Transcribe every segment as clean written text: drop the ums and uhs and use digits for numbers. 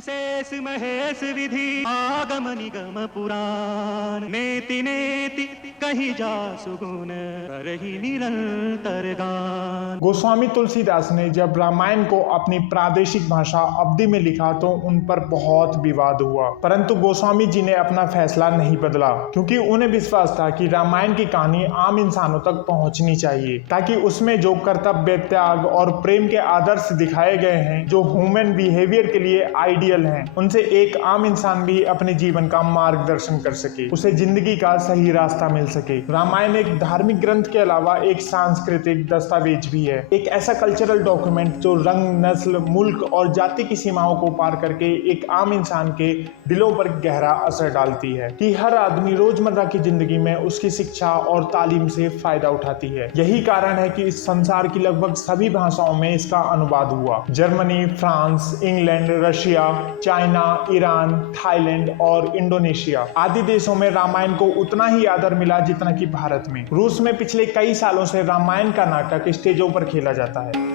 शेष महेश विधि आगम निगम पुराण नेति नेति कही जा सुगुन करहि निरंतर गान। गोस्वामी तुलसीदास ने जब रामायण को अपनी प्रादेशिक भाषा अवधी में लिखा तो उन पर बहुत विवाद हुआ, परंतु गोस्वामी जी ने अपना फैसला नहीं बदला, क्योंकि उन्हें विश्वास था कि रामायण की कहानी आम इंसानों तक पहुंचनी चाहिए, ताकि उसमें जो कर्तव्य, त्याग और प्रेम के आदर्श दिखाए गए हैं, जो ह्यूमन बिहेवियर के लिए आइडियल हैं, उनसे एक आम इंसान भी अपने जीवन का मार्गदर्शन कर सके, उसे जिंदगी का सही रास्ता मिल सके। रामायण एक धार्मिक ग्रंथ के अलावा एक सांस्कृतिक दस्तावेज भी है, एक ऐसा कल्चरल डॉक्यूमेंट जो रंग, नस्ल, मुल्क और जाति की सीमाओं को पार करके एक आम इंसान के दिलों पर गहरा असर डालती है कि हर आदमी रोजमर्रा की जिंदगी में उसकी शिक्षा और तालीम से फायदा उठाती है। यही कारण है कि इस संसार की लगभग सभी भाषाओं में इसका अनुवाद हुआ। Germany, France, England, Russia, China, Iran, Thailand और इंडोनेशिया आदि देशों में रामायण को उतना ही आदर मिला जितना कि भारत में। रूस में पिछले कई सालों से रामायण का नाटक स्टेजों पर खेला जाता है।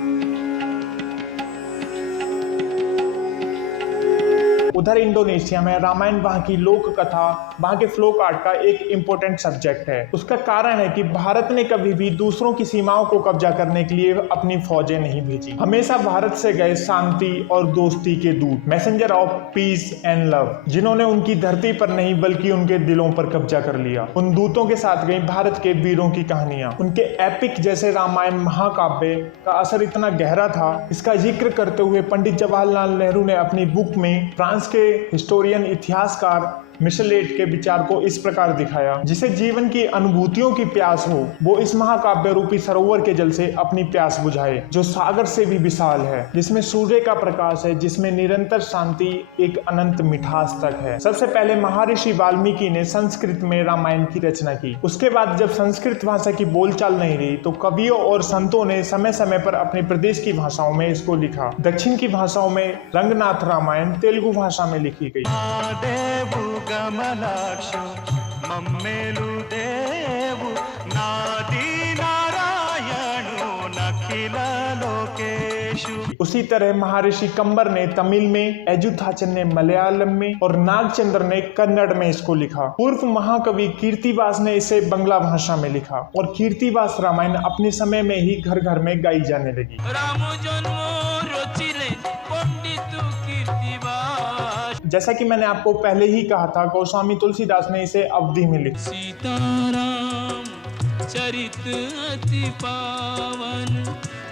उधर इंडोनेशिया में रामायण वहां की लोक कथा, वहां के फ्लोक आर्ट का एक इंपॉर्टेंट सब्जेक्ट है। उसका कारण है कि भारत ने कभी भी दूसरों की सीमाओं को कब्जा करने के लिए अपनी फौजें नहीं भेजी। हमेशा भारत से गए शांति और दोस्ती के दूत, messenger of peace and love, जिन्होंने उनकी धरती पर नहीं बल्कि उनके दिलों पर कब्जा कर लिया। उन दूतों के साथ गई भारत के वीरों की कहानियां। उनके एपिक जैसे रामायण महाकाव्य का असर इतना गहरा था, इसका जिक्र करते हुए पंडित जवाहरलाल नेहरू ने अपनी बुक में फ्रांस के हिस्टोरियन इतिहासकार मिशेलेट के विचार को इस प्रकार दिखाया, जिसे जीवन की अनुभूतियों की प्यास हो वो इस महाकाव्य रूपी सरोवर के जल से अपनी प्यास बुझाए, जो सागर से भी विशाल है, जिसमें सूर्य का प्रकाश है, जिसमें निरंतर शांति एक अनंत मिठास तक है। सबसे पहले महर्षि वाल्मीकि ने संस्कृत में रामायण की रचना की। उसके बाद जब संस्कृत भाषा की बोलचाल नहीं रही तो कवियों और संतों ने समय समय पर अपने प्रदेश की भाषाओं में इसको लिखा। दक्षिण की भाषाओं में रंगनाथ रामायण तेलुगु भाषा में लिखी गई। कमलाक्षो मम्मेलु देवु नादी नारायणो नखिल लोकेशु। उसी तरह महर्षि कंबर ने तमिल में, एजुथाचन ने मलयालम में और नागचंद्र ने कन्नड़ में इसको लिखा। पूर्व महाकवि कीर्तिवास ने इसे बंगला भाषा में लिखा और कीर्तिवास रामायण अपने समय में ही घर घर में गाई जाने लगी। जैसा कि मैंने आपको पहले ही कहा था, गोस्वामी तुलसीदास ने इसे अवधी में लिखा। सीताराम चरित अति पावन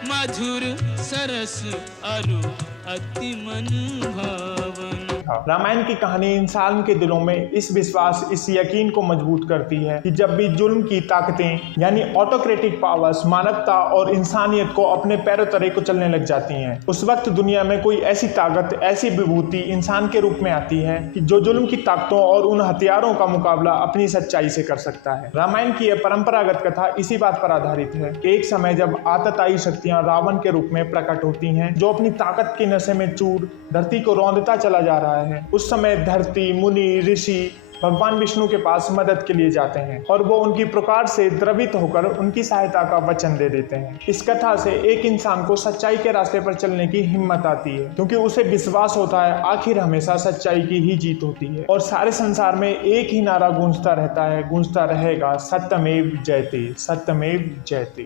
मधुर सरस अरु अति मन भावन। रामायण की कहानी इंसान के दिलों में इस विश्वास, इस यकीन को मजबूत करती है कि जब भी जुल्म की ताकतें यानी ऑटोक्रेटिक पावर्स मानवता और इंसानियत को अपने पैरों तले को चलने लग जाती हैं, उस वक्त दुनिया में कोई ऐसी ताकत, ऐसी विभूति इंसान के रूप में आती है कि जो जुल्म की ताकतों और उन हथियारों का मुकाबला अपनी सच्चाई से कर सकता है। रामायण की यह परंपरागत कथा इसी बात पर आधारित है कि एक समय जब आतताई शक्तियां रावण के रूप में प्रकट होती हैं, जो अपनी ताकत की नशे में चूर धरती को रौंदता चला जा रहा है। उस समय धरती, मुनि, ऋषि भगवान विष्णु के पास मदद के लिए जाते हैं और वो उनकी पुकार से द्रवित होकर उनकी सहायता का वचन दे देते हैं। इस कथा से एक इंसान को सच्चाई के रास्ते पर चलने की हिम्मत आती है, क्योंकि उसे विश्वास होता है आखिर हमेशा सच्चाई की ही जीत होती है और सारे संसार में एक ही नारा गूंजता रहता है, गूंजता रहेगा, सत्यमेव जयते, सत्यमेव जयते।